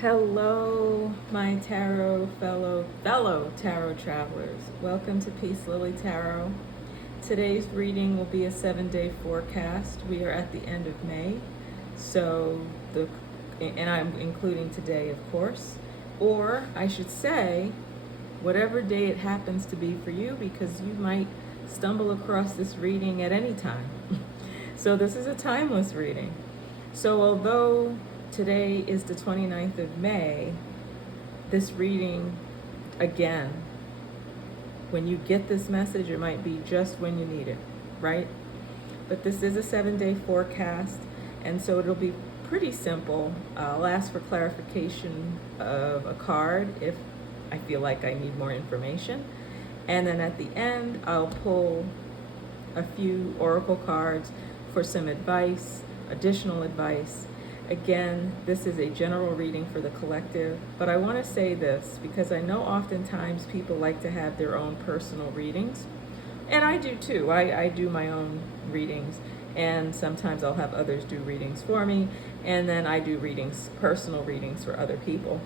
Hello, my fellow tarot travelers. Welcome to Peace Lily Tarot. Today's reading will be a 7-day forecast. We are at the end of May, and I'm including today, of course, or I should say, whatever day it happens to be for you, because you might stumble across this reading at any time. So this is a timeless reading. So although today is the 29th of May, this reading, again, when you get this message, it might be just when you need it, right? But this is a 7-day forecast, and so it'll be pretty simple. I'll ask for clarification of a card if I feel like I need more information. And then at the end, I'll pull a few oracle cards for some advice, additional advice. Again, this is a general reading for the collective, but I want to say this because I know oftentimes people like to have their own personal readings, and I do too. I do my own readings, and sometimes I'll have others do readings for me, and then I do personal readings for other people.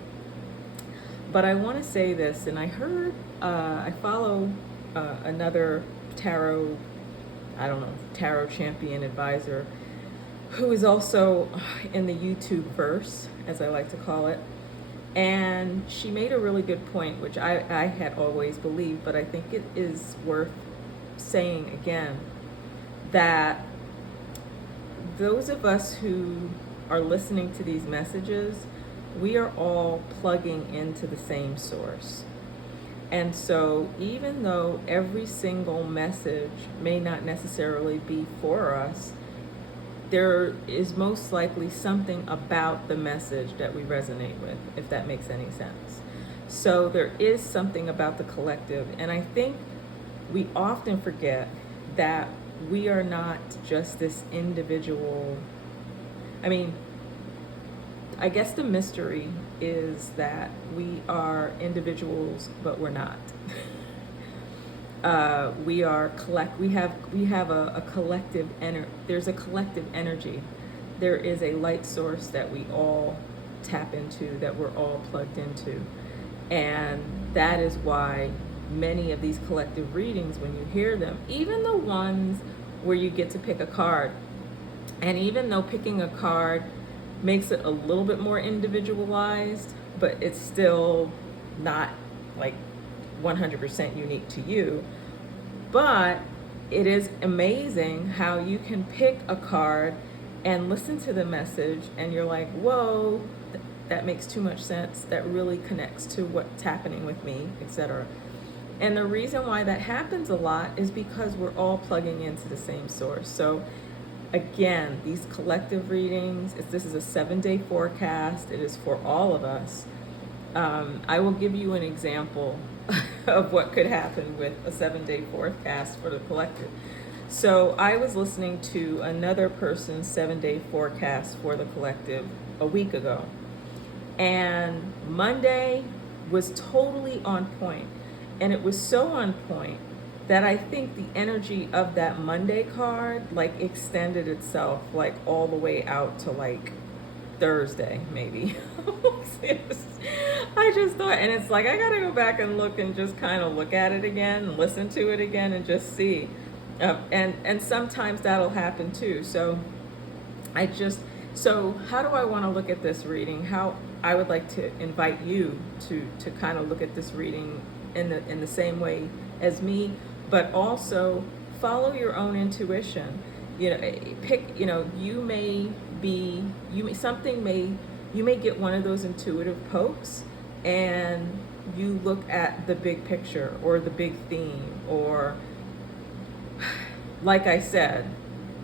But I want to say this, and I follow another tarot champion advisor who is also in the YouTube verse, as I like to call it. And she made a really good point, which I had always believed, but I think it is worth saying again, that those of us who are listening to these messages, we are all plugging into the same source. And so even though every single message may not necessarily be for us, there is most likely something about the message that we resonate with, if that makes any sense. So there is something about the collective, and I think we often forget that we are not just this individual. I guess the mystery is that we are individuals, but we're not. We have a collective there's a collective energy. There is a light source that we all tap into, that we're all plugged into. And that is why many of these collective readings, when you hear them, even the ones where you get to pick a card, and even though picking a card makes it a little bit more individualized, but it's still not like 100% unique to you. But it is amazing how you can pick a card and listen to the message and you're like, whoa, that makes too much sense. That really connects to what's happening with me, etc. And the reason why that happens a lot is because we're all plugging into the same source. So again, these collective readings, this is a 7-day forecast. It is for all of us. I will give you an example of what could happen with a 7-day forecast for the collective. So I was listening to another person's 7-day forecast for the collective a week ago. And Monday was totally on point. And it was so on point that I think the energy of that Monday card like extended itself like all the way out to like Thursday, maybe. I just thought, and it's like I gotta go back and look and just kind of look at it again and listen to it again and just see. And sometimes that'll happen too. So how do I want to look at this reading? How I would like to invite you to kind of look at this reading in the same way as me, but also follow your own intuition. You may get one of those intuitive pokes and you look at the big picture or the big theme, or like I said,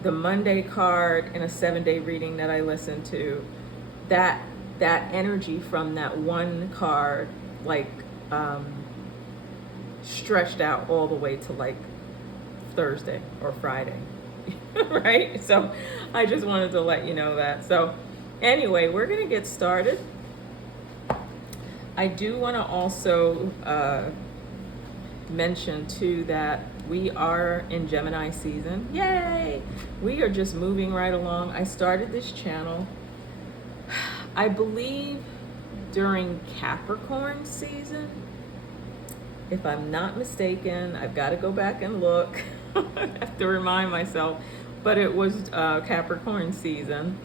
the Monday card in a 7-day reading that I listened to, that energy from that one card stretched out all the way to like Thursday or Friday. Right? So I just wanted to let you know that. So anyway, we're going to get started. I do want to also mention too that we are in Gemini season. Yay! We are just moving right along. I started this channel, I believe, during Capricorn season, if I'm not mistaken. I've got to go back and look. I have to remind myself, but it was Capricorn season.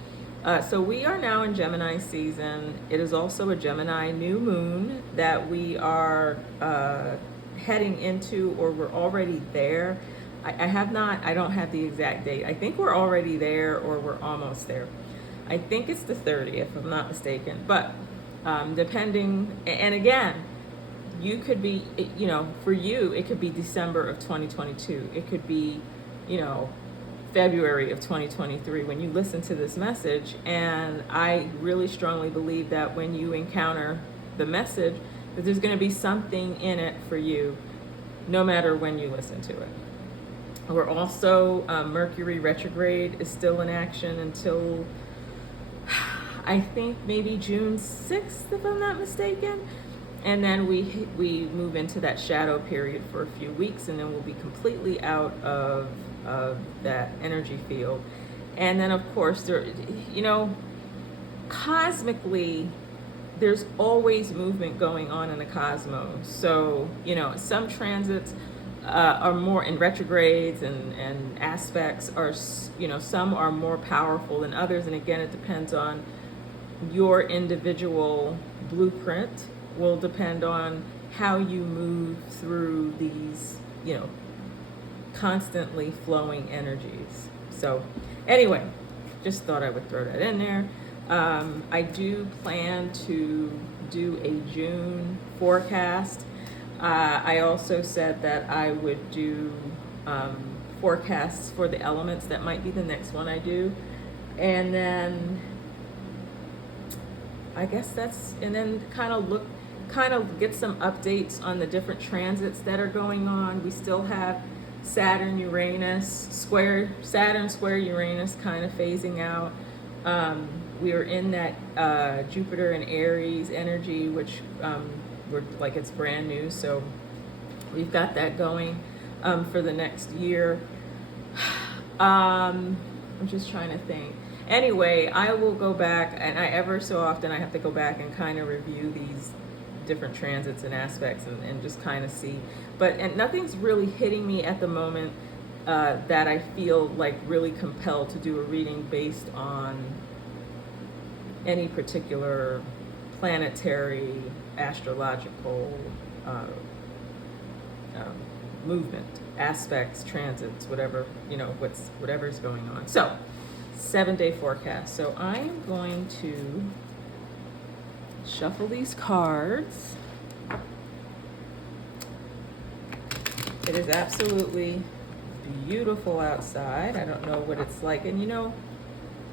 So we are now in Gemini season. It is also a Gemini new moon that we are heading into, or we're already there. I don't have the exact date. I think we're already there, or we're almost there. I think it's the 30th, if I'm not mistaken. But depending, and again, you could be, for you, it could be December of 2022. It could be, February of 2023 when you listen to this message. And I really strongly believe that when you encounter the message, that there's going to be something in it for you, no matter when you listen to it. We're also, Mercury retrograde is still in action until, I think, maybe June 6th, if I'm not mistaken. And then we move into that shadow period for a few weeks, and then we'll be completely out of that energy field. And then, of course, there, cosmically, there's always movement going on in the cosmos. So, some transits are more in retrogrades and aspects are, some are more powerful than others. And again, it depends on your individual blueprint, will depend on how you move through these, constantly flowing energies. So anyway, just thought I would throw that in there. I do plan to do a June forecast. I also said that I would do forecasts for the elements. That might be the next one I do. And then I guess and then kind of get some updates on the different transits that are going on. We still have Saturn square Uranus kind of phasing out. We are in that Jupiter and Aries energy, which we're like, it's brand new. So we've got that going for the next year. I'm just trying to think. Anyway, I will go back, and ever so often I have to go back and kind of review these different transits and aspects and just kind of see. And nothing's really hitting me at the moment that I feel like really compelled to do a reading based on any particular planetary, astrological movement, aspects, transits, whatever, whatever's going on. So 7-day forecast. So I am going to shuffle these cards. It is absolutely beautiful outside. I don't know what it's like. And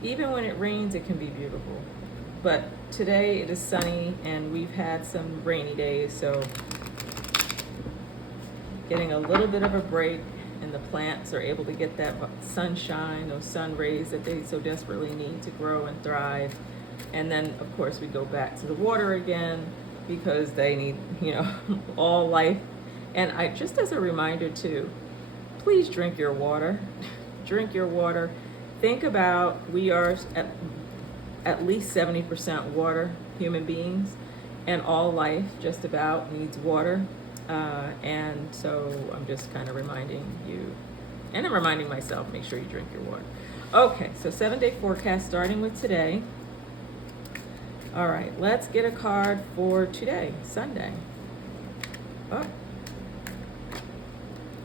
even when it rains, it can be beautiful. But today it is sunny, and we've had some rainy days. So getting a little bit of a break, and the plants are able to get that sunshine, those sun rays that they so desperately need to grow and thrive. And then, of course, we go back to the water again because they need, all life. And just as a reminder too, please drink your water. Drink your water. Think about, we are at least 70% water, human beings, and all life just about needs water. And so I'm just kind of reminding you, and I'm reminding myself, make sure you drink your water. Okay, so 7-day forecast starting with today. All right, let's get a card for today, Sunday. Oh.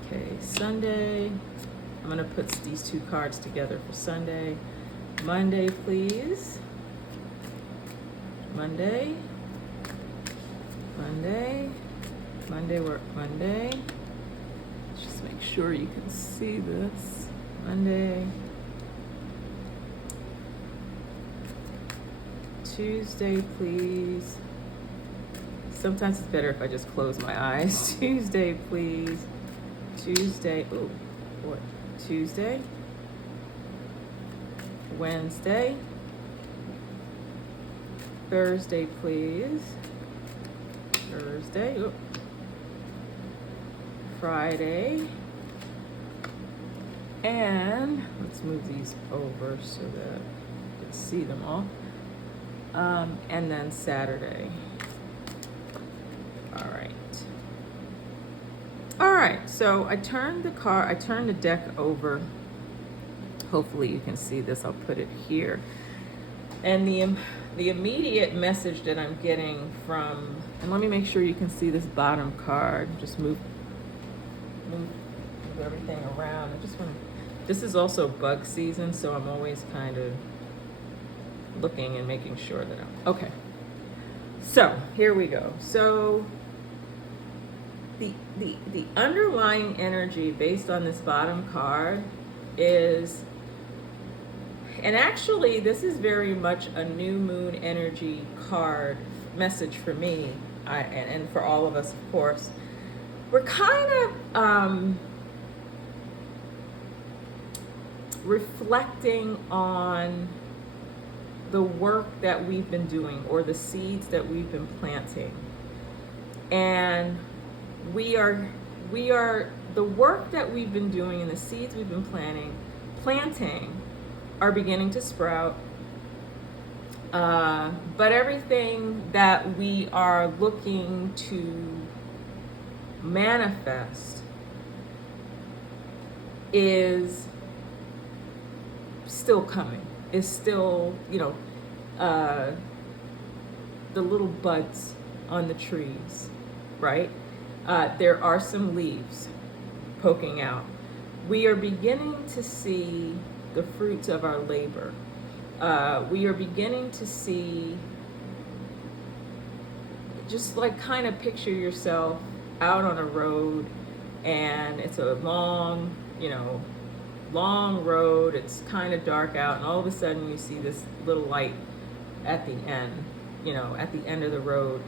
Okay, Sunday. I'm going to put these two cards together for Sunday. Monday, please. Monday. Let's just make sure you can see this. Monday. Tuesday, please. Sometimes it's better if I just close my eyes. Tuesday, please. Tuesday. Oh, what? Tuesday. Wednesday. Thursday, please. Thursday. Oh. Friday. And let's move these over so that you can see them all. And then Saturday. All right, so I turned the deck over. Hopefully you can see this. I'll put it here. And the immediate message that I'm getting from, and let me make sure you can see this bottom card. Just move everything around. This is also bug season, so I'm always kind of looking and making sure that okay. So here we go. So the underlying energy based on this bottom card is, and actually this is very much a new moon energy card message for me, and for all of us, of course. We're kind of reflecting on the work that we've been doing, or the seeds that we've been planting. And we are the work that we've been doing and the seeds we've been planting are beginning to sprout. But everything that we are looking to manifest is still coming, is still, the little buds on the trees, right? There are some leaves poking out. We are beginning to see the fruits of our labor. We are beginning to see, just like, kind of picture yourself out on a road, and it's a long road. It's kind of dark out, and all of a sudden you see this little light at the end, at the end of the road.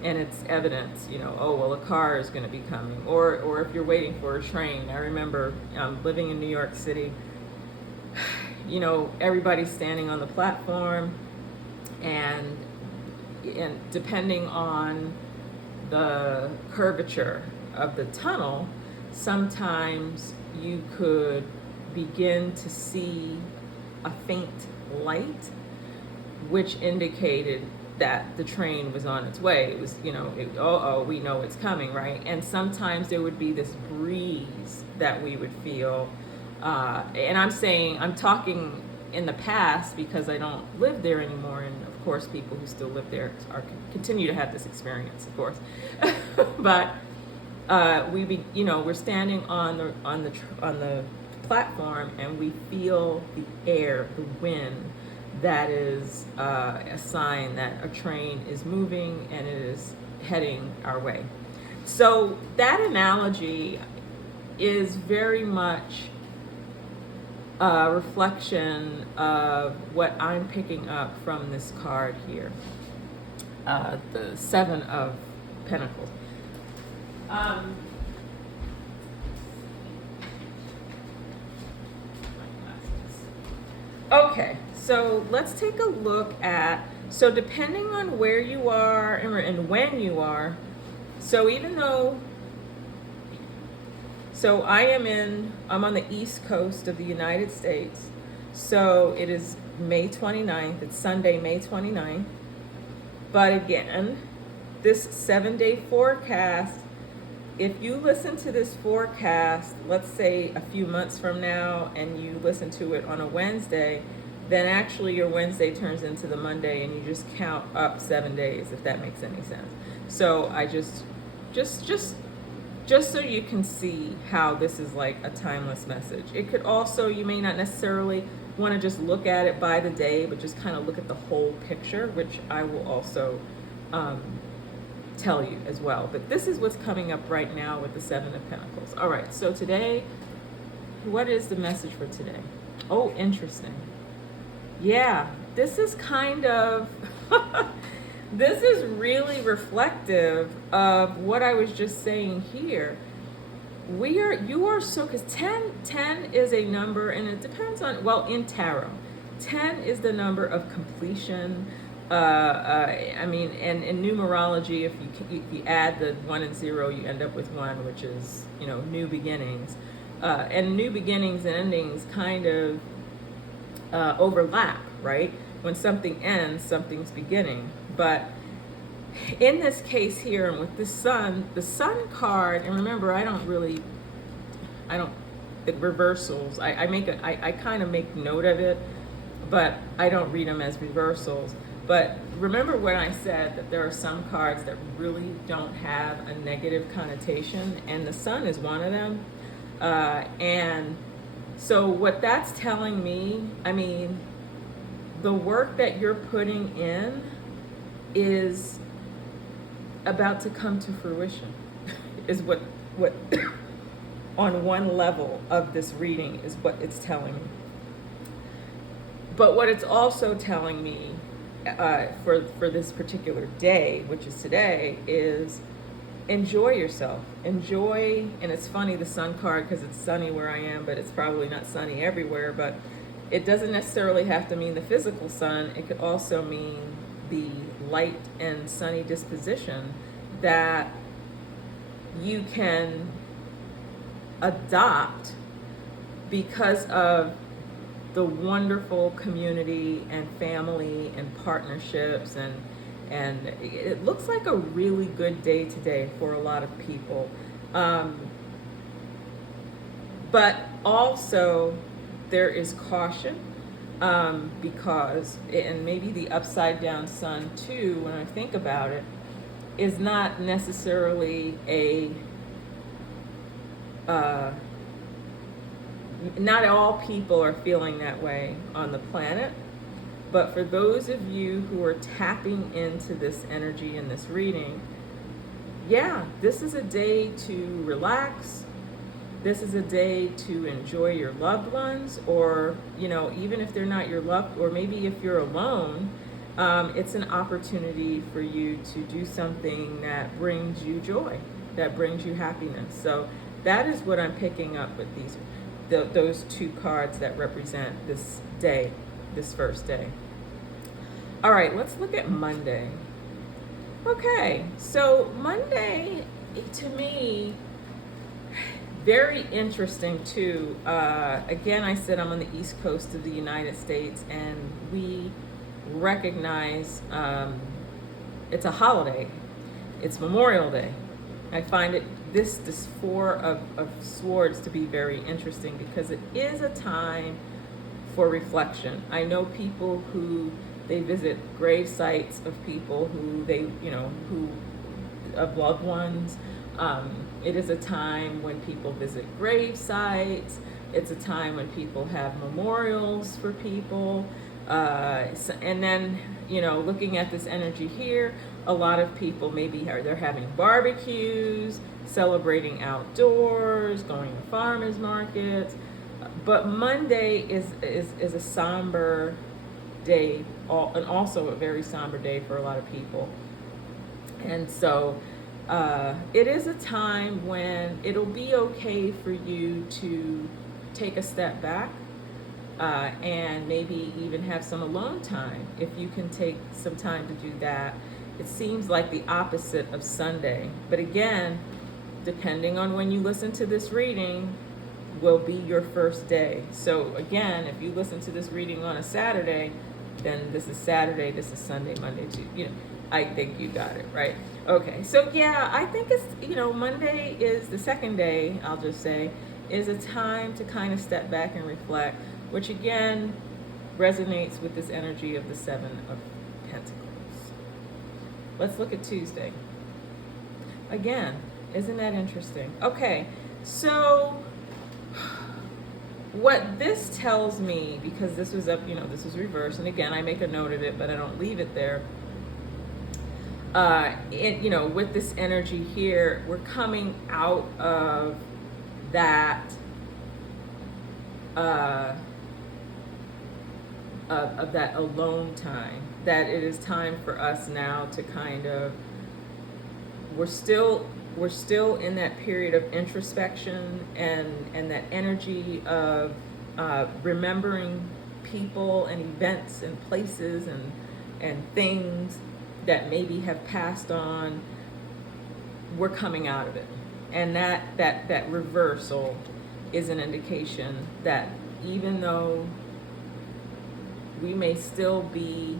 And it's evidence, oh, well, a car is going to be coming. Or if you're waiting for a train. I remember living in New York City, everybody's standing on the platform, and depending on the curvature of the tunnel, sometimes you could begin to see a faint light, which indicated that the train was on its way. It was, we know it's coming, right? And sometimes there would be this breeze that we would feel. And I'm talking in the past, because I don't live there anymore. And of course, people who still live there continue to have this experience, of course. But we're standing on the platform, and we feel the air, the wind. That is a sign that a train is moving and it is heading our way. So that analogy is very much a reflection of what I'm picking up from this card here, the Seven of Pentacles. Okay, so let's take a look at, so depending on where you are and when you are, so even though, so I'm on the East Coast of the United States, so it is May 29th, it's Sunday, May 29th, but again, this 7-day forecast, if you listen to this forecast, let's say a few months from now, and you listen to it on a Wednesday, then actually your Wednesday turns into the Monday, and you just count up 7 days, if that makes any sense. So I just so you can see how this is like a timeless message. It could also, you may not necessarily want to just look at it by the day, but just kind of look at the whole picture, which I will also tell you as well. But this is what's coming up right now with the Seven of Pentacles. All right, so today, what is the message for today? Oh, interesting. Yeah, this is kind of this is really reflective of what I was just saying here. You are so, because 10 is a number, and it depends on, well, in tarot, 10 is the number of completion. And in numerology, if you add the 1 and 0, you end up with 1, which is, new beginnings. And new beginnings and endings kind of overlap, right? when something ends, something's beginning. But in this case here, and with the sun card, and remember, I don't, the reversals, I kind of make note of it, but I don't read them as reversals. But remember when I said that there are some cards that really don't have a negative connotation, and the sun is one of them. And so what that's telling me, I mean, the work that you're putting in is about to come to fruition, is what on one level of this reading is what it's telling me. But what it's also telling me for this particular day, which is today, is enjoy yourself. Enjoy, and it's funny, the sun card, because it's sunny where I am, but it's probably not sunny everywhere. But it doesn't necessarily have to mean the physical sun. It could also mean the light and sunny disposition that you can adopt because of the wonderful community and family and partnerships, and it looks like a really good day today for a lot of people. But also there is caution, because, and maybe the upside down sun too, when I think about it, is not necessarily not all people are feeling that way on the planet, but for those of you who are tapping into this energy in this reading, yeah, this is a day to relax. This is a day to enjoy your loved ones, or, you know, even if they're not your loved, or maybe if you're alone, it's an opportunity for you to do something that brings you joy, that brings you happiness. So that is what I'm picking up with those two cards that represent this day, this first day. All right, let's look at Monday. Okay, so Monday, to me, very interesting too. Again, I said I'm on the East Coast of the United States, and we recognize it's a holiday. It's Memorial Day. I find this Four of Swords to be very interesting because it is a time for reflection. I know people who they visit grave sites of people who of loved ones. It is a time when people visit grave sites. It's a time when people have memorials for people. And then, looking at this energy here, a lot of people they're having barbecues, celebrating outdoors, going to farmers markets. But Monday is a somber day, and also a very somber day for a lot of people. And so it is a time when it'll be okay for you to take a step back, and maybe even have some alone time. If you can take some time to do that, it seems like the opposite of Sunday. But again, depending on when you listen to this reading, will be your first day. So again, if you listen to this reading on a Saturday, then this is Saturday, this is Sunday, Monday, Tuesday. I think you got it, right? Okay, so yeah, I think it's, Monday is the second day, I'll just say, is a time to kind of step back and reflect, which again resonates with this energy of the Seven of Pentacles. Let's look at Tuesday. Again, isn't that interesting? Okay, so what this tells me, because this was up, this was reversed, and again, I make a note of it, but I don't leave it there. With this energy here, we're coming out of that of that alone time, that it is time for us now to kind of, we're still in that period of introspection and that energy of remembering people and events and places and things that maybe have passed on. We're coming out of it, and that reversal is an indication that even though we may still be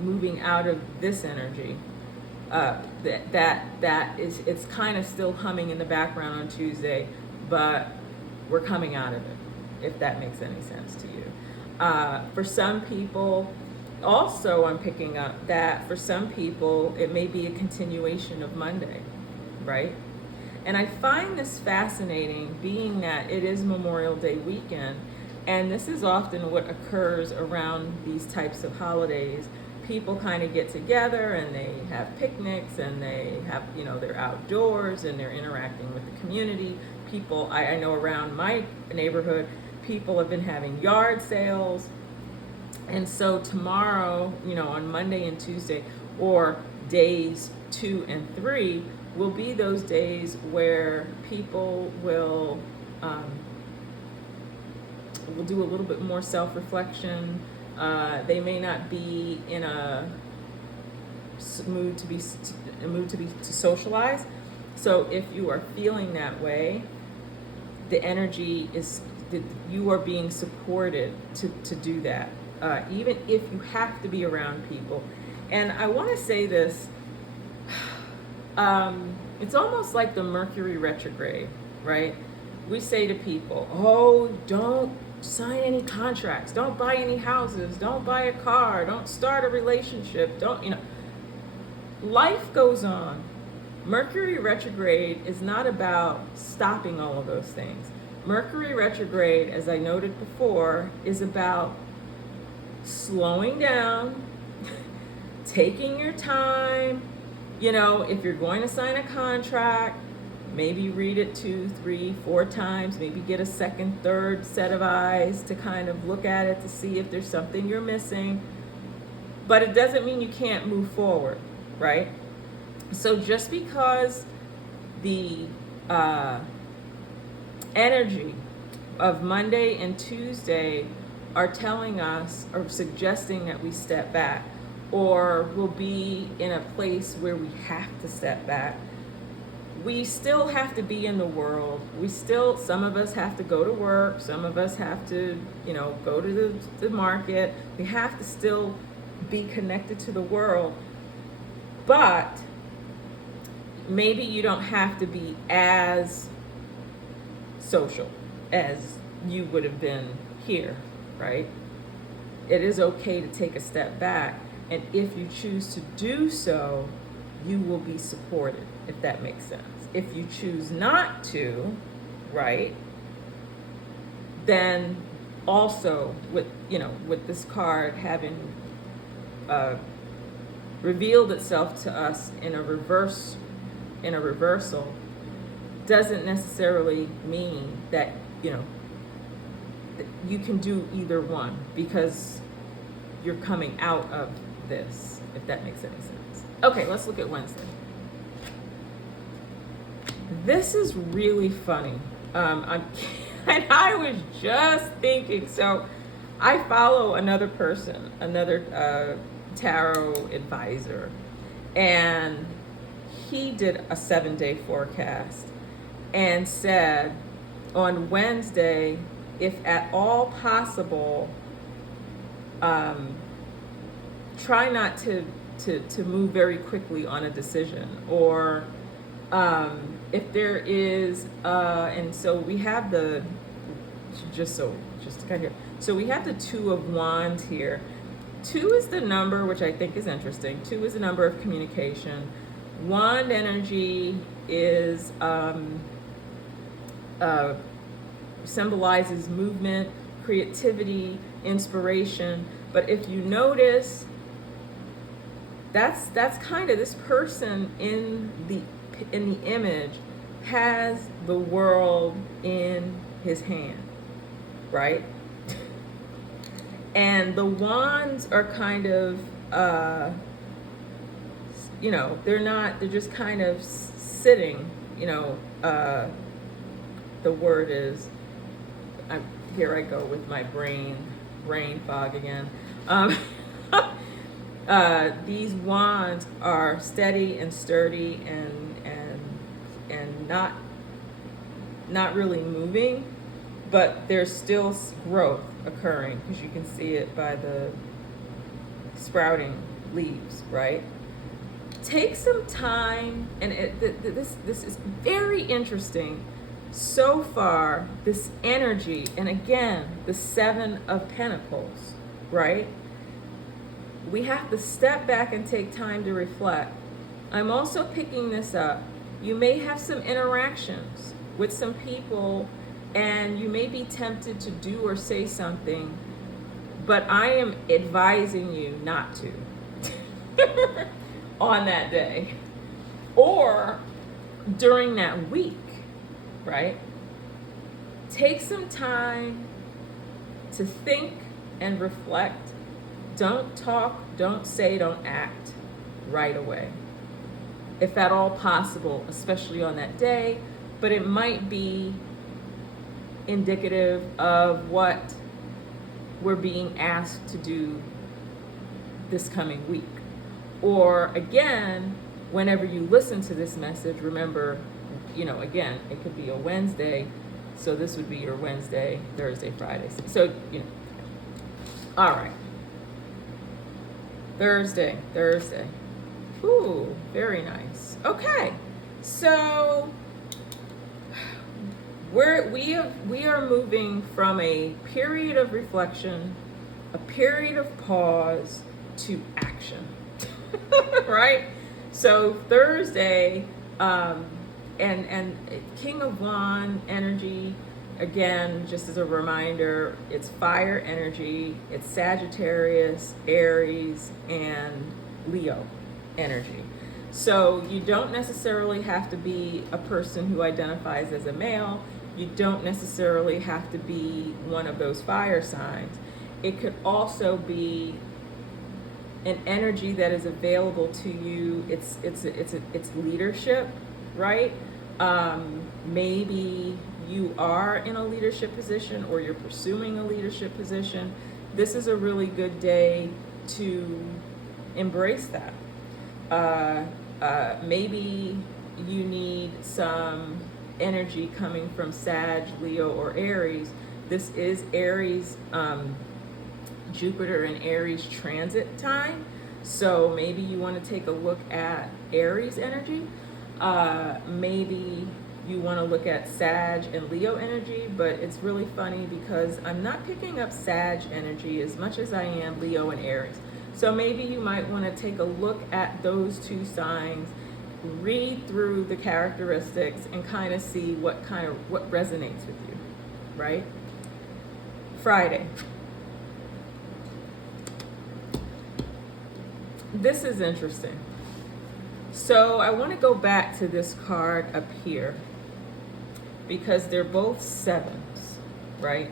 moving out of this energy. It's kind of still humming in the background on Tuesday, but we're coming out of it, if that makes any sense to you. For some people, also I'm picking up that for some people, it may be a continuation of Monday, right? And I find this fascinating, being that it is Memorial Day weekend, and this is often what occurs around these types of holidays. People kind of get together and they have picnics and they have, they're outdoors and they're interacting with the community. People, I know around my neighborhood, people have been having yard sales. And so tomorrow, on Monday and Tuesday, or days 2 and 3, will be those days where people will do a little bit more self-reflection. They may not be in a mood to socialize. So if you are feeling that way, the energy is that you are being supported to do that, even if you have to be around people. And I want to say this. It's almost like the Mercury retrograde, right? We say to people, oh, don't sign any contracts, don't buy any houses, don't buy a car, don't start a relationship, life goes on. Mercury retrograde is not about stopping all of those things. Mercury retrograde, as I noted before, is about slowing down, taking your time. If you're going to sign a contract, maybe read it 2, 3, 4 times, maybe get a second, third set of eyes to kind of look at it to see if there's something you're missing. But it doesn't mean you can't move forward, right? So just because the energy of Monday and Tuesday are telling us or suggesting that we step back, or will be in a place where we have to step back, we still have to be in the world. Some of us have to go to work, some of us have to, go to the market. We have to still be connected to the world, but maybe you don't have to be as social as you would have been here, right? It is okay to take a step back. And if you choose to do so, you will be supported, if that makes sense. If you choose not to, right, then also with this card having revealed itself to us in a reversal, doesn't necessarily mean that you can do either one, because you're coming out of this, if that makes any sense. Okay, let's look at Wednesday. This is really funny. And I was just thinking, so I follow another person, another tarot advisor, and he did a 7-day forecast and said on Wednesday, if at all possible, try not to move very quickly on a decision, or if there is, and so we have the, just to kind of, so we have the 2 of Wands here. 2 is the number, which I think is interesting. 2 is the number of communication. Wand energy is symbolizes movement, creativity, inspiration. But if you notice, that's kind of this person in the image has the world in his hand, right? And the wands are kind of they're just kind of sitting, the word is, here I go with my brain fog again. These wands are steady and sturdy and not really moving, but there's still growth occurring because you can see it by the sprouting leaves, right? Take some time, and this is very interesting so far, this energy, and again, the Seven of Pentacles, right? We have to step back and take time to reflect. I'm also picking this up. You may have some interactions with some people, and you may be tempted to do or say something, but I am advising you not to on that day or during that week, right? Take some time to think and reflect. Don't talk, don't say, don't act right away, if at all possible, especially on that day, but it might be indicative of what we're being asked to do this coming week. Or again, whenever you listen to this message, remember, again, it could be a Wednesday, so this would be your Wednesday, Thursday, Friday. So, all right. Thursday. Ooh, very nice. Okay, so we are moving from a period of reflection, a period of pause, to action, right? So Thursday, and King of Wand energy, again, just as a reminder, it's fire energy, it's Sagittarius, Aries, and Leo energy. So you don't necessarily have to be a person who identifies as a male. You don't necessarily have to be one of those fire signs. It could also be an energy that is available to you. It's leadership, right? Maybe you are in a leadership position or you're pursuing a leadership position. This is a really good day to embrace that. Maybe you need some energy coming from Sag, Leo, or Aries. This is Aries, Jupiter and Aries transit time. So maybe you want to take a look at Aries energy. Maybe you want to look at Sag and Leo energy, but it's really funny because I'm not picking up Sag energy as much as I am Leo and Aries. So maybe you might want to take a look at those two signs, read through the characteristics, and kind of see what resonates with you, right? Friday. This is interesting. So I want to go back to this card up here because they're both sevens, right?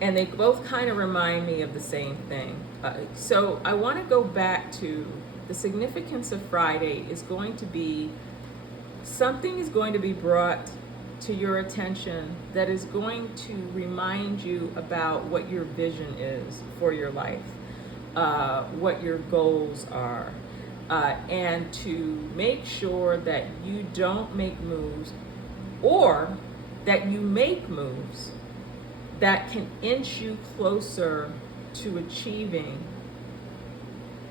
And they both kind of remind me of the same thing. So I want to go back to the significance of Friday is going to be something is going to be brought to your attention that is going to remind you about what your vision is for your life, what your goals are, and to make sure that you don't make moves or that you make moves that can inch you closer to achieving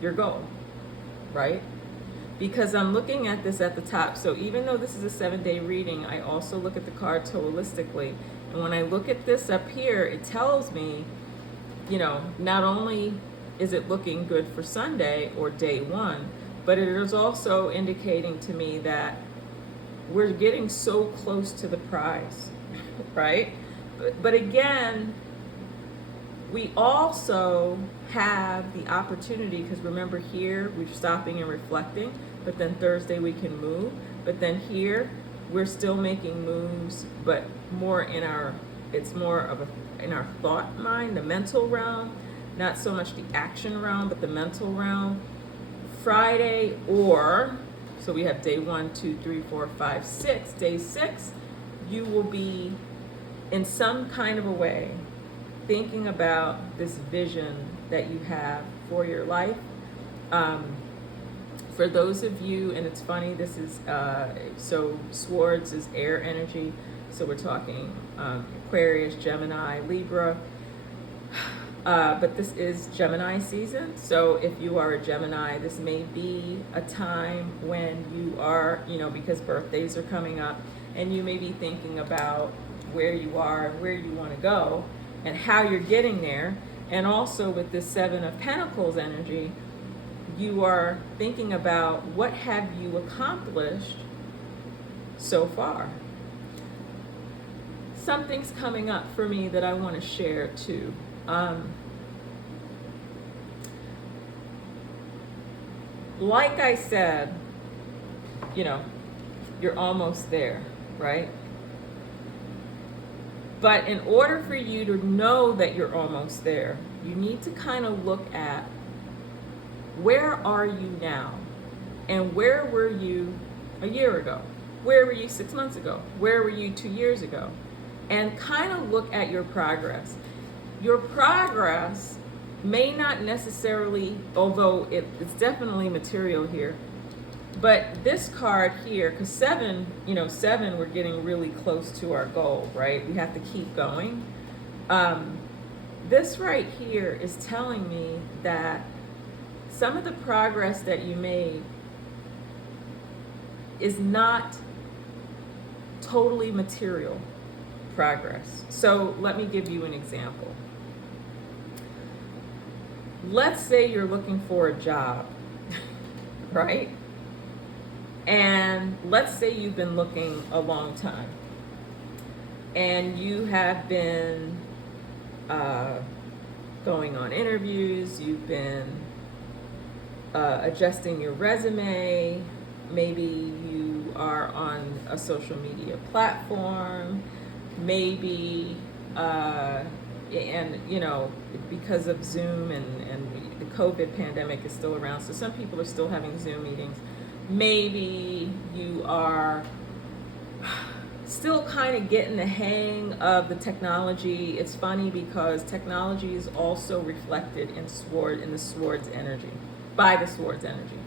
your goal, right? Because I'm looking at this at the top. So even though this is a 7-day reading, I also look at the cards holistically. And when I look at this up here, it tells me, not only is it looking good for Sunday or day one, but it is also indicating to me that we're getting so close to the prize, right? But again, we also have the opportunity, because remember here, we're stopping and reflecting, but then Thursday we can move. But then here, we're still making moves, but more in our thought mind, the mental realm, not so much the action realm, but the mental realm. Friday, so we have day 1, 2, 3, 4, 5, 6. Day 6, you will be in some kind of a way thinking about this vision that you have for your life. For those of you, and it's funny, this is, so swords is air energy, so we're talking Aquarius, Gemini, Libra. But this is Gemini season. So if you are a Gemini, this may be a time when you are, because birthdays are coming up, and you may be thinking about where you are, where you want to go, and how you're getting there. And also with this Seven of Pentacles energy, you are thinking about what have you accomplished so far. Something's coming up for me that I want to share too. Like I said, you're almost there, right? But in order for you to know that you're almost there, you need to kind of look at where are you now? And where were you a year ago? Where were you 6 months ago? Where were you 2 years ago? And kind of look at your progress. Your progress may not necessarily, although it's definitely material here, but this card here, because seven, we're getting really close to our goal, right? We have to keep going. This right here is telling me that some of the progress that you made is not totally material progress. So let me give you an example. Let's say you're looking for a job, right? And let's say you've been looking a long time, and you have been going on interviews, you've been adjusting your resume, maybe you are on a social media platform, maybe and because of Zoom and the COVID pandemic is still around, so some people are still having Zoom meetings. Maybe you are still kind of getting the hang of the technology. It's funny because technology is also reflected in the Swords energy, by the Swords energy.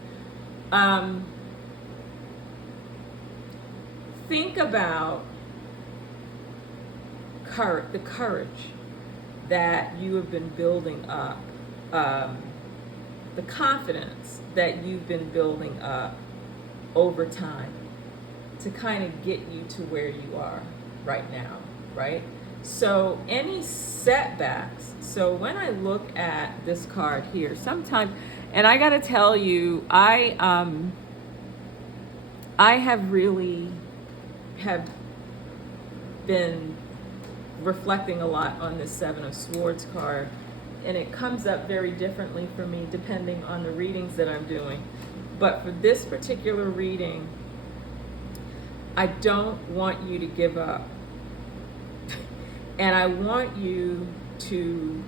Think about the courage that you have been building up, the confidence that you've been building up over time to kind of get you to where you are right now, right? So any setbacks, so when I look at this card here, sometimes, and I gotta tell you, I have been reflecting a lot on this Seven of Swords card, and it comes up very differently for me depending on the readings that I'm doing. But for this particular reading, I don't want you to give up. And I want you to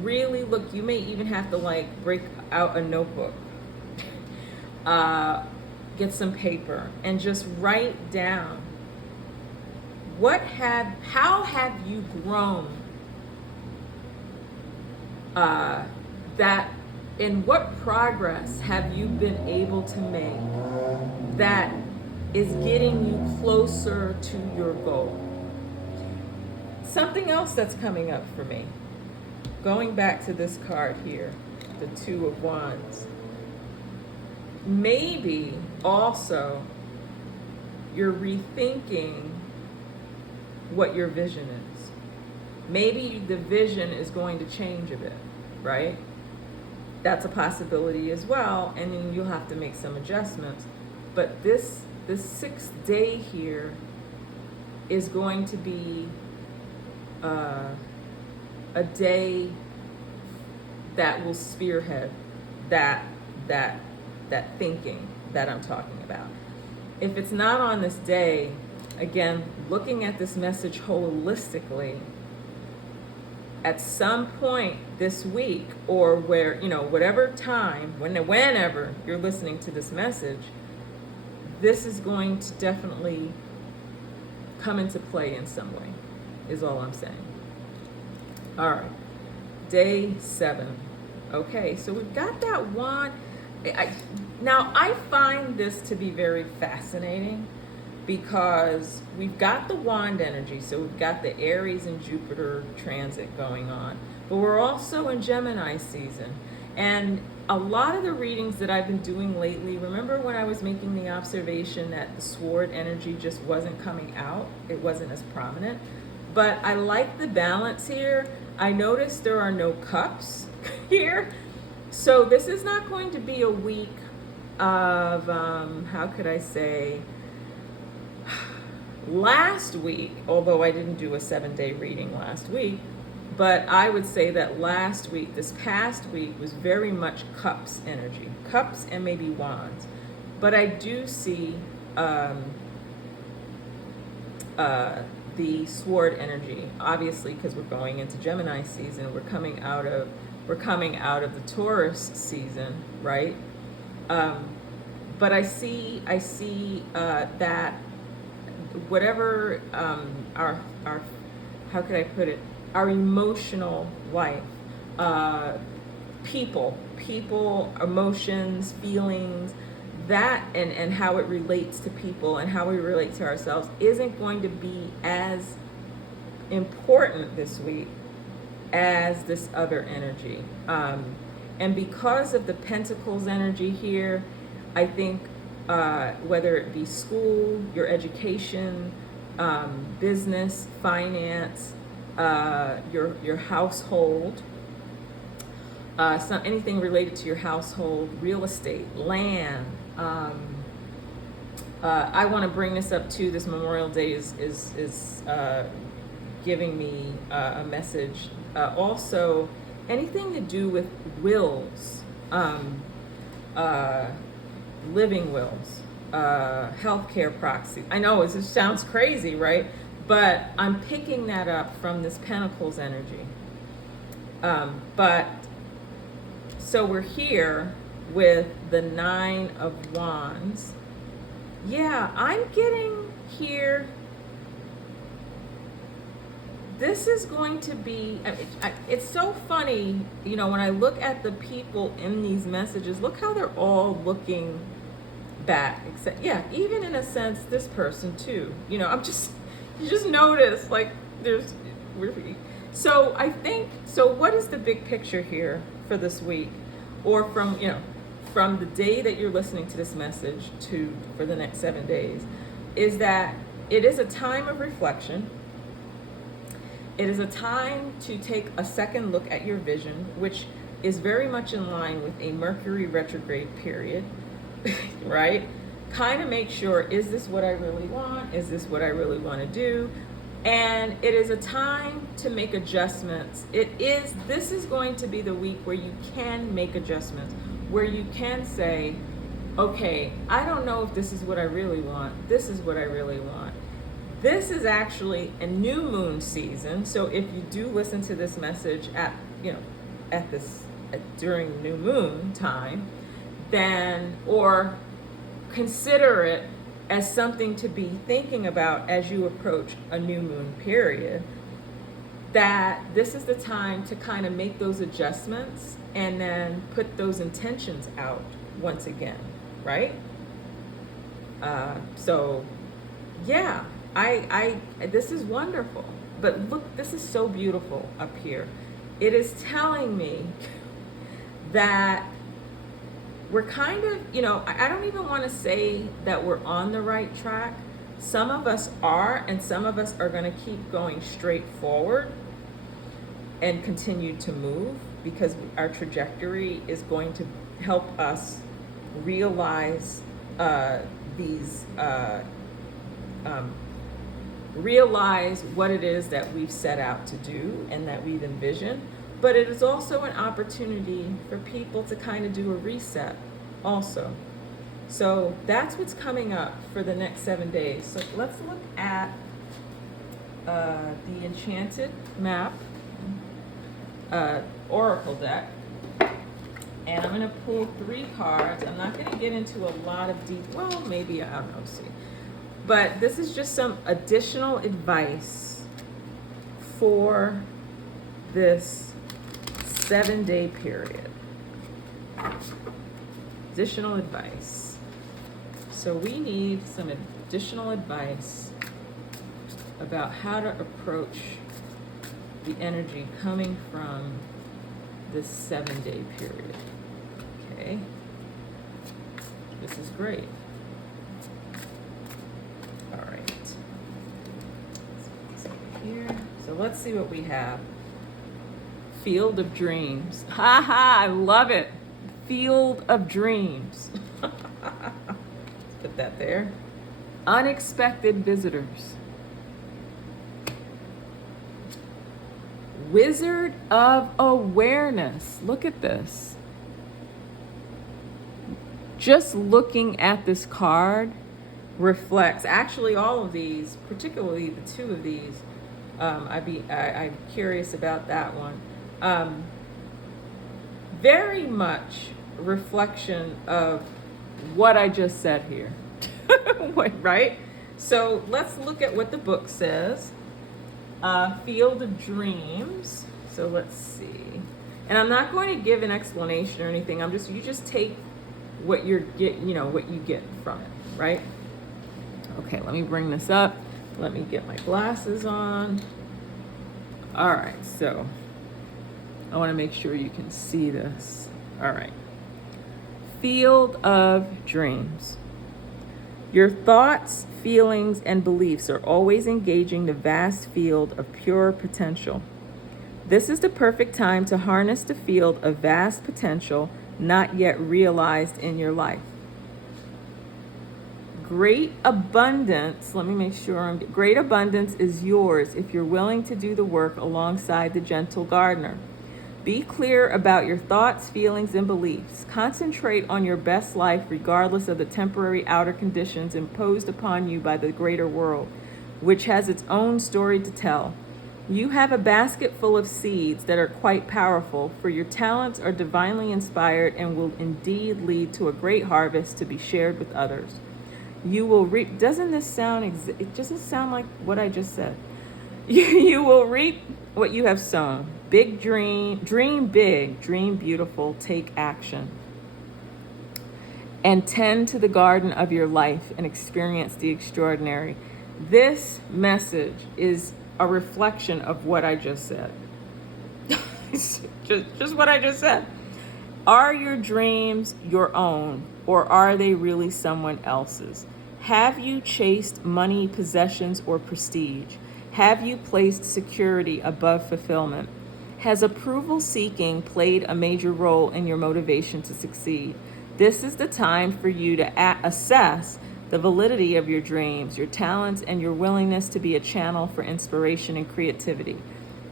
really look, you may even have to break out a notebook, get some paper, and just write down how have you grown, that in what progress have you been able to make that is getting you closer to your goal. Something else that's coming up for me, going back to this card here, the Two of Wands, maybe also you're rethinking what your vision is. Maybe the vision is going to change a bit, right? That's a possibility as well, and then you'll have to make some adjustments. But this sixth day here is going to be a day that will spearhead that thinking that I'm talking about. If it's not on this day, again, looking at this message holistically, at some point this week, or where, whatever time, whenever you're listening to this message, this is going to definitely come into play in some way, is all I'm saying. All right, day 7. Okay, so we've got that one. Now, I find this to be very fascinating because we've got the wand energy, so we've got the Aries and Jupiter transit going on, but we're also in Gemini season. And a lot of the readings that I've been doing lately, remember when I was making the observation that the sword energy just wasn't coming out? It wasn't as prominent. But I like the balance here. I noticed there are no cups here. So this is not going to be a week of, how could I say, last week, although I didn't do a 7-day reading last week, but I would say that last week, this past week, was very much cups energy. Cups and maybe wands. But I do see the sword energy, obviously, because we're going into Gemini season. We're coming out of the Taurus season, right? But I see that whatever our how could I put it, our emotional life, people, emotions, feelings, that and how it relates to people and how we relate to ourselves isn't going to be as important this week as this other energy. And because of the Pentacles energy here, I think whether it be school, your education, business, finance, your household, anything related to your household, real estate, land. I want to bring this up too. This Memorial Day is giving me a message. Also, anything to do with wills, living wills, healthcare proxy. I know it just sounds crazy, right? But I'm picking that up from this Pentacles energy. But so we're here with the 9 of Wands. Yeah, I'm getting here. This is going to be, it's so funny, you know, when I look at the people in these messages, look how they're all looking back. Except, yeah, even in a sense, this person too. You know, you just notice, like, so I think, so what is the big picture here for this week? Or from, you know, from the day that you're listening to this message for the next 7 days, is that it is a time of reflection. It is a time to take a second look at your vision, which is very much in line with a Mercury retrograde period, right? Kind of make sure, is this what I really want? Is this what I really want to do? And it is a time to make adjustments. This is going to be the week where you can make adjustments, where you can say, okay, I don't know if this is what I really want. This is what I really want. This is actually a new moon season. So if you do listen to this message during new moon time, then, or consider it as something to be thinking about as you approach a new moon period, that this is the time to kind of make those adjustments and then put those intentions out once again, right? So yeah, this is wonderful. But look, this is so beautiful up here. It is telling me that we're kind of, you know, I don't even want to say that we're on the right track. Some of us are, and some of us are going to keep going straight forward and continue to move, because our trajectory is going to help us realize realize what it is that we've set out to do and that we've envisioned. But it is also an opportunity for people to kind of do a reset also. So that's what's coming up for the next 7 days. So let's look at the Enchanted map, Oracle deck. And I'm going to pull 3 cards. I'm not going to get into a lot of deep, well, maybe, I don't know, see. But this is just some additional advice for this 7-day period. Additional advice. So we need some additional advice about how to approach the energy coming from this 7-day period. Okay, this is great. All right, here. So let's see what we have. Field of Dreams. Ha ha, I love it. Field of Dreams. Let's put that there. Unexpected visitors. Wizard of Awareness. Look at this. Just looking at this card reflects, actually all of these, particularly the two of these, I'm curious about that one. Very much reflection of what I just said here. Right? So let's look at what the book says. Field of Dreams. So let's see. And I'm not going to give an explanation or anything. You just take what what you get from it, right? Okay, let me bring this up. Let me get my glasses on. All right, so I want to make sure you can see this. All right. Field of Dreams. Your thoughts, feelings, and beliefs are always engaging the vast field of pure potential. This is the perfect time to harness the field of vast potential not yet realized in your life. Great abundance is yours if you're willing to do the work alongside the gentle gardener. Be clear about your thoughts, feelings, and beliefs. Concentrate on your best life regardless of the temporary outer conditions imposed upon you by the greater world, which has its own story to tell. You have a basket full of seeds that are quite powerful, for your talents are divinely inspired and will indeed lead to a great harvest to be shared with others. You will reap. Doesn't this sound? It doesn't sound like what I just said. You will reap what you have sown. Big dream big, dream beautiful, take action. And tend to the garden of your life and experience the extraordinary. This message is a reflection of what I just said. just what I just said. Are your dreams your own, or are they really someone else's? Have you chased money, possessions, or prestige? Have you placed security above fulfillment? Has approval seeking played a major role in your motivation to succeed? This is the time for you to assess the validity of your dreams, your talents, and your willingness to be a channel for inspiration and creativity.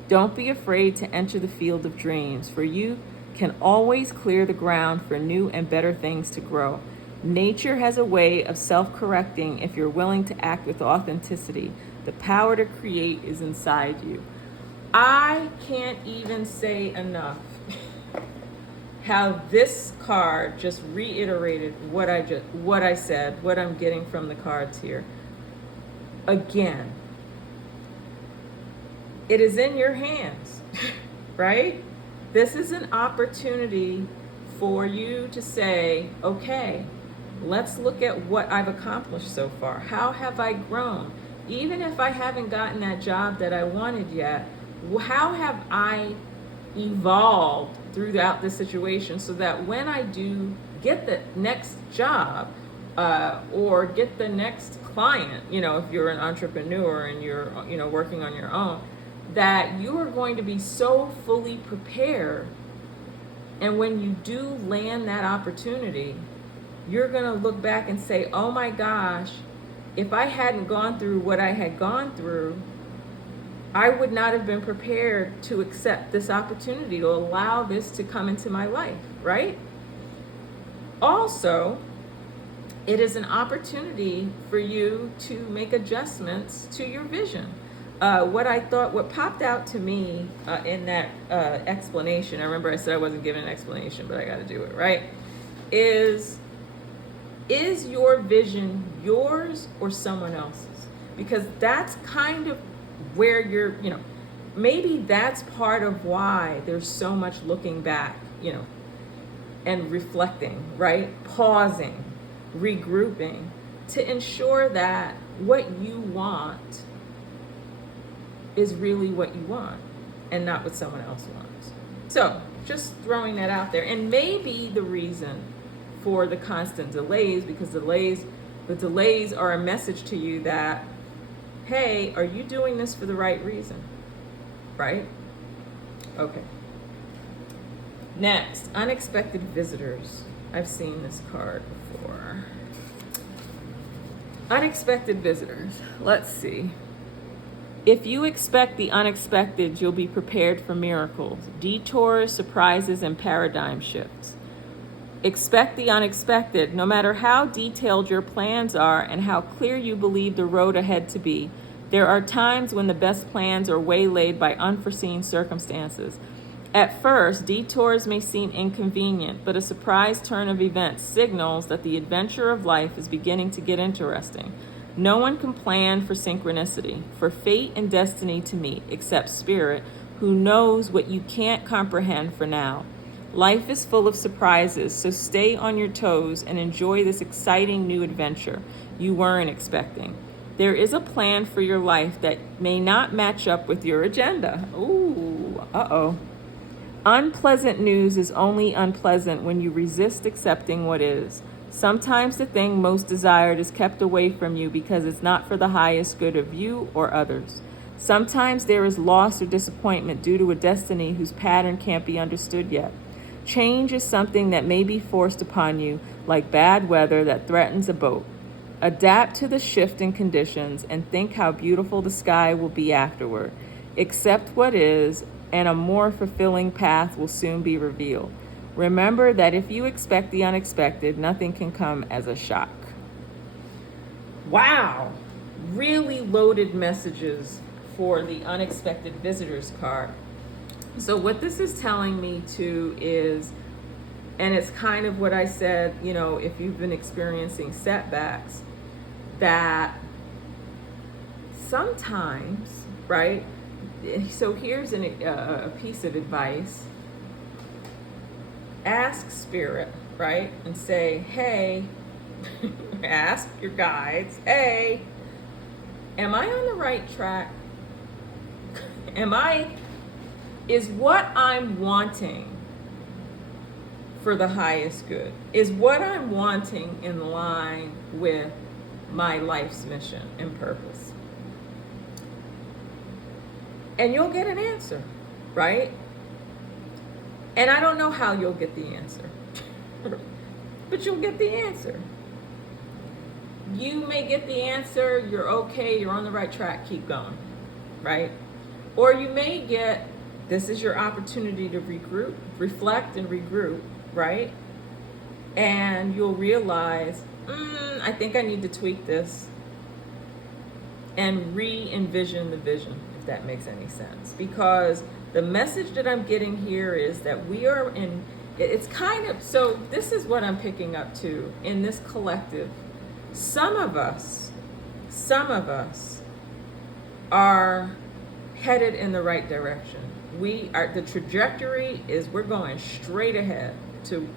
Don't be afraid to enter the field of dreams, for you can always clear the ground for new and better things to grow. Nature has a way of self-correcting if you're willing to act with authenticity. The power to create is inside you. I can't even say enough how this card just reiterated what I said, what I'm getting from the cards here. Again, it is in your hands, right? This is an opportunity for you to say, okay, let's look at what I've accomplished so far. How have I grown? Even if I haven't gotten that job that I wanted yet, how have I evolved throughout this situation so that when I do get the next job or get the next client, if you're an entrepreneur and you're, working on your own, that you are going to be so fully prepared. And when you do land that opportunity, you're going to look back and say, oh my gosh, if I hadn't gone through what I had gone through, I would not have been prepared to accept this opportunity, to allow this to come into my life, right? Also, it is an opportunity for you to make adjustments to your vision. What popped out to me in that explanation, I remember I said I wasn't giving an explanation, but I got to do it, right? Is your vision yours or someone else's? Because that's kind of where maybe that's part of why there's so much looking back, and reflecting, right? Pausing, regrouping to ensure that what you want is really what you want and not what someone else wants. So just throwing that out there. And maybe the reason for the constant delays, because the delays are a message to you that, hey, are you doing this for the right reason? Right? Okay. Next, unexpected visitors. I've seen this card before. Unexpected visitors. Let's see. If you expect the unexpected, you'll be prepared for miracles, detours, surprises, and paradigm shifts. Expect the unexpected, no matter how detailed your plans are and how clear you believe the road ahead to be. There are times when the best plans are waylaid by unforeseen circumstances. At first, detours may seem inconvenient, but a surprise turn of events signals that the adventure of life is beginning to get interesting. No one can plan for synchronicity, for fate and destiny to meet, except Spirit, who knows what you can't comprehend for now. Life is full of surprises, so stay on your toes and enjoy this exciting new adventure you weren't expecting. There is a plan for your life that may not match up with your agenda. Ooh, uh-oh. Unpleasant news is only unpleasant when you resist accepting what is. Sometimes the thing most desired is kept away from you because it's not for the highest good of you or others. Sometimes there is loss or disappointment due to a destiny whose pattern can't be understood yet. Change is something that may be forced upon you, like bad weather that threatens a boat. Adapt to the shift in conditions and think how beautiful the sky will be afterward. Accept what is, and a more fulfilling path will soon be revealed. Remember that if you expect the unexpected, nothing can come as a shock. Wow, really loaded messages for the unexpected visitors card. So what this is telling me too is, and it's kind of what I said, you know, if you've been experiencing setbacks, that sometimes, right? So here's a piece of advice. Ask Spirit, right? And say, hey, ask your guides, hey, am I on the right track? Is what I'm wanting for the highest good? Is what I'm wanting in line with my life's mission and purpose? And you'll get an answer, right? And I don't know how you'll get the answer, but you'll get the answer. You may get the answer, you're okay, you're on the right track, keep going, right? Or you may get, this is your opportunity to regroup, reflect and regroup, right? And you'll realize, I think I need to tweak this and re-envision the vision, if that makes any sense. Because the message that I'm getting here is that we are in, it's kind of, so this is what I'm picking up too, in this collective. Some of us are headed in the right direction. The trajectory is we're going straight ahead to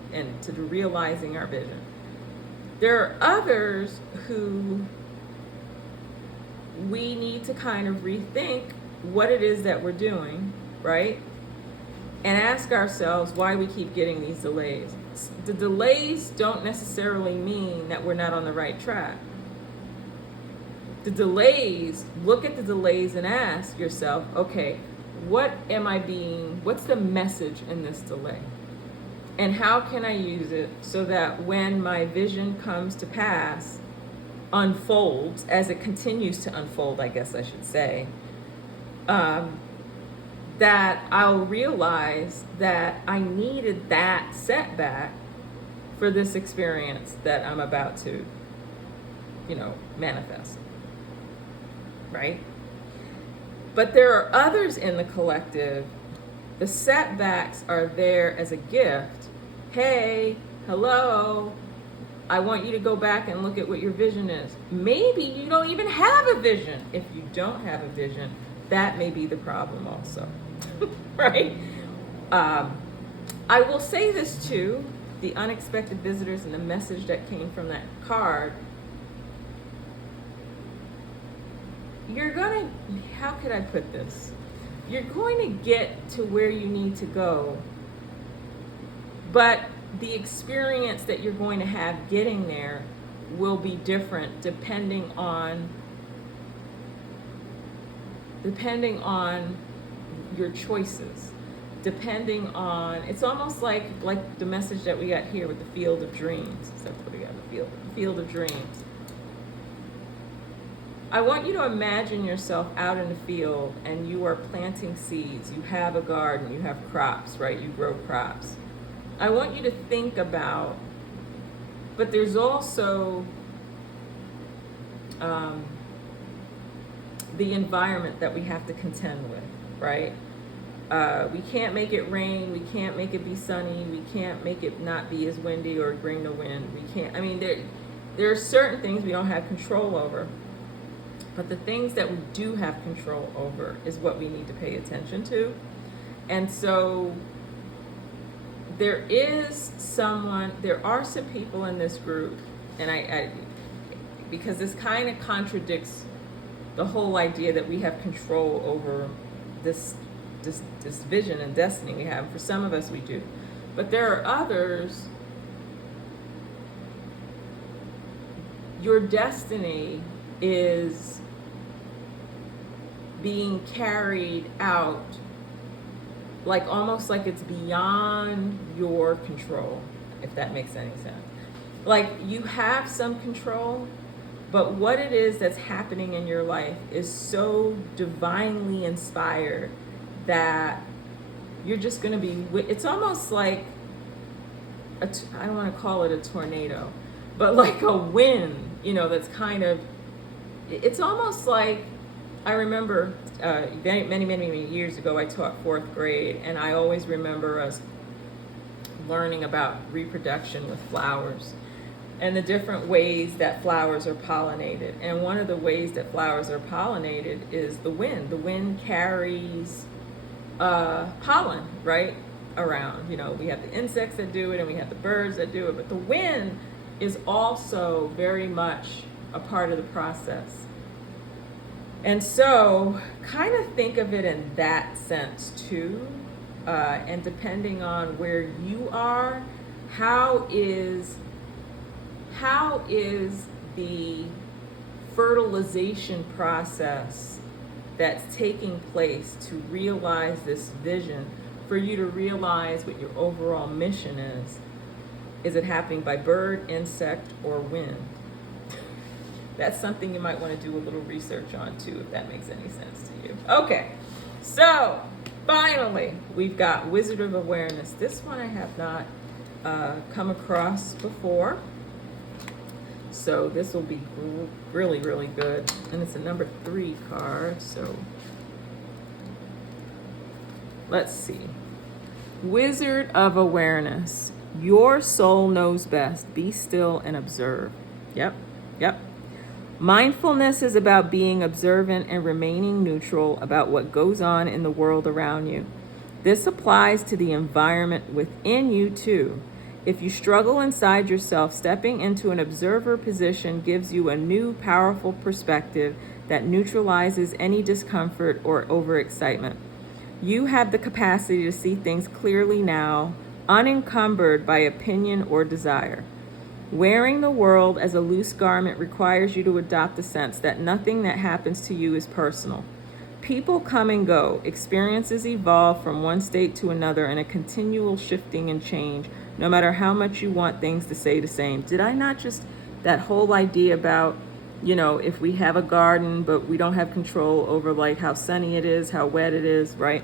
realizing our vision. There are others who we need to kind of rethink what it is that we're doing, right? And ask ourselves why we keep getting these delays. The delays don't necessarily mean that we're not on the right track. The delays, look at the delays and ask yourself, okay, what's the message in this delay? And how can I use it so that when my vision comes to pass, unfolds, as it continues to unfold, I guess I should say, that I'll realize that I needed that setback for this experience that I'm about to, manifest, right? But there are others in the collective, the setbacks are there as a gift. Hey, hello, I want you to go back and look at what your vision is. Maybe you don't even have a vision. If you don't have a vision, that may be the problem also, right? I will say this too, the unexpected visitors and the message that came from that card. you're gonna, how could I put this? You're going to get to where you need to go, but the experience that you're going to have getting there will be different depending on your choices, depending on, it's almost like the message that we got here with the field of dreams. So that's what we got, the field of dreams. I want you to imagine yourself out in the field and you are planting seeds. You have a garden, you have crops, right? You grow crops. I want you to think about, but there's also the environment that we have to contend with, right? We can't make it rain, we can't make it be sunny, we can't make it not be as windy or bring the wind. We can't, I mean, there are certain things we don't have control over, but the things that we do have control over is what we need to pay attention to. And so there are some people in this group, and I because this kind of contradicts the whole idea that we have control over this vision and destiny we have. For some of us, we do. But there are others, your destiny is being carried out like almost like it's beyond your control, if that makes any sense. Like you have some control, but what it is that's happening in your life is so divinely inspired that you're just going to be, it's almost like, I don't want to call it a tornado, but like a wind, that's kind of, it's almost like, I remember many years ago, I taught 4th grade, and I always remember us learning about reproduction with flowers and the different ways that flowers are pollinated. And one of the ways that flowers are pollinated is the wind. The wind carries pollen, right, around. We have the insects that do it, and we have the birds that do it, but the wind is also very much a part of the process. And so kind of think of it in that sense too. And depending on where you are, how is the fertilization process that's taking place to realize this vision, for you to realize what your overall mission is? Is it happening by bird, insect, or wind? That's something you might want to do a little research on too, if that makes any sense to you. Okay, so finally, we've got Wizard of Awareness. This one I have not come across before. So this will be really, really good. And it's a number 3 card, so let's see. Wizard of Awareness. Your soul knows best. Be still and observe. Yep. Mindfulness is about being observant and remaining neutral about what goes on in the world around you. This applies to the environment within you too. If you struggle inside yourself, stepping into an observer position gives you a new, powerful perspective that neutralizes any discomfort or overexcitement. You have the capacity to see things clearly now, unencumbered by opinion or desire. Wearing the world as a loose garment requires you to adopt the sense that nothing that happens to you is personal. People come and go. Experiences evolve from one state to another in a continual shifting and change, no matter how much you want things to stay the same. Did I not just, that whole idea about, if we have a garden, but we don't have control over like how sunny it is, how wet it is, right?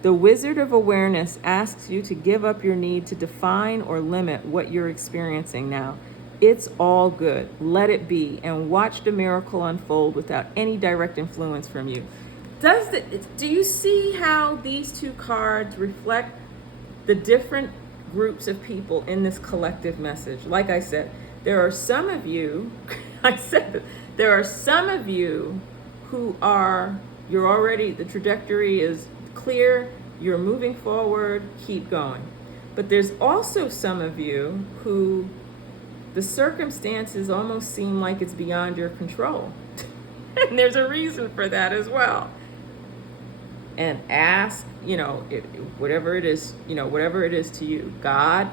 The Wizard of Awareness asks you to give up your need to define or limit what you're experiencing now. It's all good. Let it be, and watch the miracle unfold without any direct influence from you. Do you see how these 2 cards reflect the different groups of people in this collective message? Like I said, there are some of you, there are some of you who the trajectory is clear, you're moving forward, keep going. But there's also some of you who the circumstances almost seem like it's beyond your control. And there's a reason for that as well. And ask, whatever it is, whatever it is to you, God,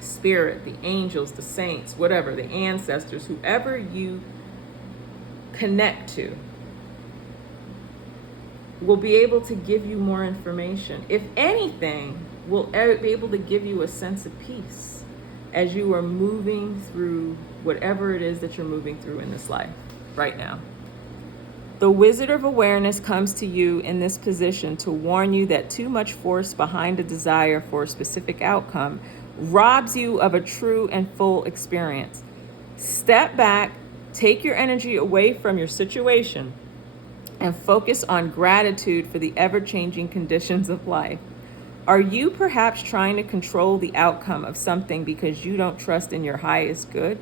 Spirit, the angels, the saints, whatever, the ancestors, whoever you connect to, will be able to give you more information. If anything, will be able to give you a sense of peace as you are moving through whatever it is that you're moving through in this life right now. The Wizard of Awareness comes to you in this position to warn you that too much force behind a desire for a specific outcome robs you of a true and full experience. Step back, take your energy away from your situation, and focus on gratitude for the ever-changing conditions of life. Are you perhaps trying to control the outcome of something because you don't trust in your highest good?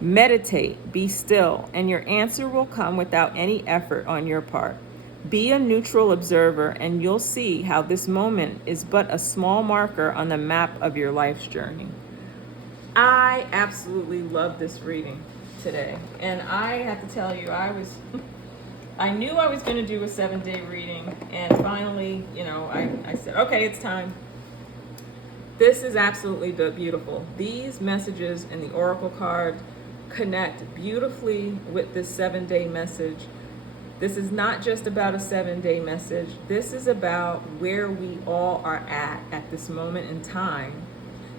Meditate, be still, and your answer will come without any effort on your part. Be a neutral observer, and you'll see how this moment is but a small marker on the map of your life's journey. I absolutely love this reading today. And I have to tell you, I knew I was going to do a 7-day reading, and finally, I said, okay, it's time. This is absolutely beautiful. These messages in the Oracle card connect beautifully with this 7-day message. This is not just about a 7-day message. This is about where we all are at this moment in time.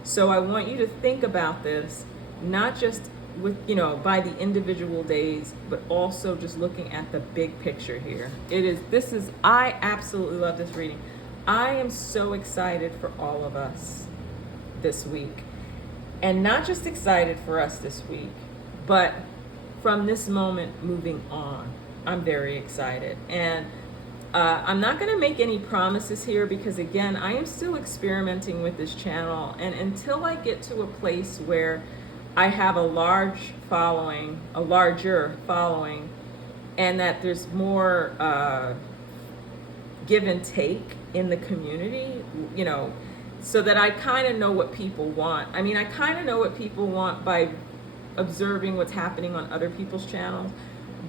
So I want you to think about this, not just with, by the individual days, but also just looking at the big picture here. I absolutely love this reading. I am so excited for all of us this week. And not just excited for us this week, but from this moment moving on. I'm very excited. And I'm not going to make any promises here because, again, I am still experimenting with this channel. And until I get to a place where I have a larger following, and that there's more give and take in the community, so that I kind of know what people want. I mean, I kind of know what people want by observing what's happening on other people's channels,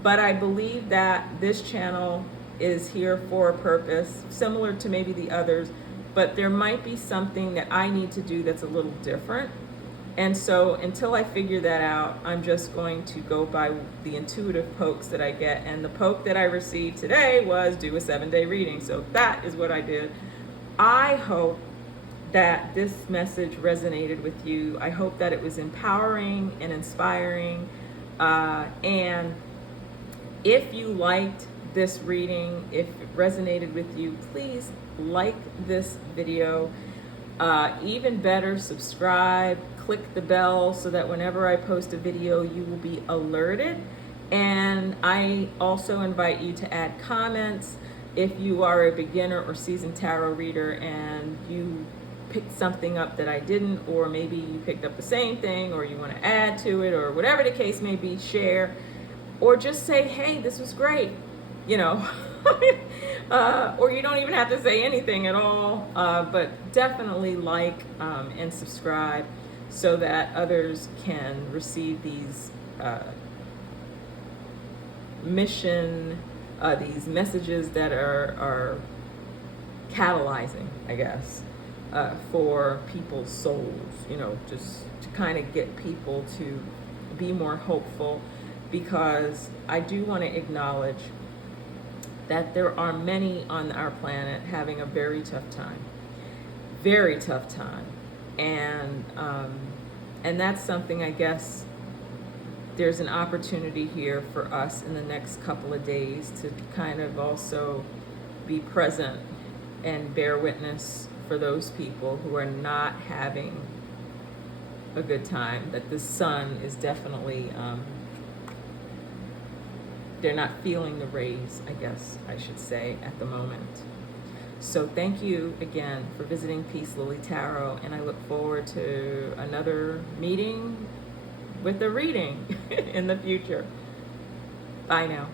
but I believe that this channel is here for a purpose, similar to maybe the others, but there might be something that I need to do that's a little different. And so until I figure that out, I'm just going to go by the intuitive pokes that I get. And the poke that I received today was do a 7-day reading. So that is what I did. I hope that this message resonated with you. I hope that it was empowering and inspiring. And if you liked this reading, if it resonated with you, please like this video. Even better, subscribe, click the bell so that whenever I post a video, you will be alerted. And I also invite you to add comments if you are a beginner or seasoned tarot reader and you picked something up that I didn't, or maybe you picked up the same thing, or you want to add to it, or whatever the case may be. Share, or just say, hey, this was great, or you don't even have to say anything at all, but definitely like and subscribe so that others can receive these these messages that are catalyzing, I guess, for people's souls, just to kind of get people to be more hopeful, because I do want to acknowledge that there are many on our planet having a very tough time, and that's something, I guess, there's an opportunity here for us in the next couple of days to kind of also be present and bear witness for those people who are not having a good time, that the sun is definitely, they're not feeling the rays, I guess I should say, at the moment. So thank you again for visiting Peace Lily Tarot, and I look forward to another meeting with a reading in the future. Bye now.